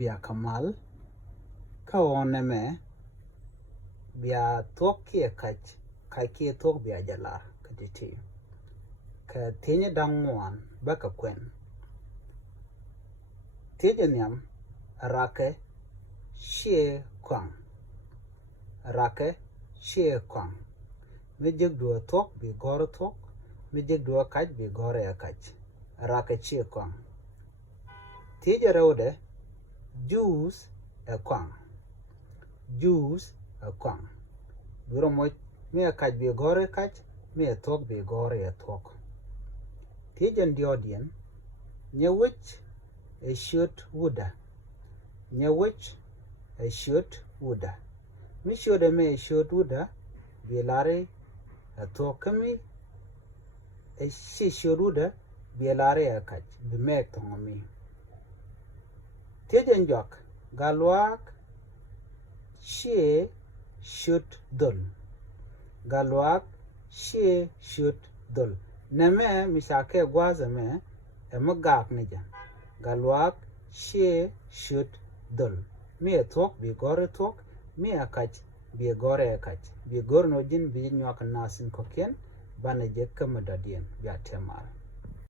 bia kamal ka one me bia tok kia kai kia tok bia jalar kaditi ka tinya dangwan baka kwen tija nyam rake shie kwang me jeg dua tok bi goro tok me jeg dua kaj bi gore ya kaj rake shie kwang tija raude juice a kwang biro mo me kaj bi gore kaj me tok bi gore ya tok tija ndiodien nyewich a shoot wuda mi shoda me shoot wuda bi lare a tokami a shi shoot wuda bi lare a kaj bi mek tongomi tija njok galwak she shoot dol neme misake gwaza me emagak nija galwak she shoot dol mi tok bi gore tok mi akach bi gore akach bi gorno jin bi nyak nasin kokien bana je kamadadien bi atemar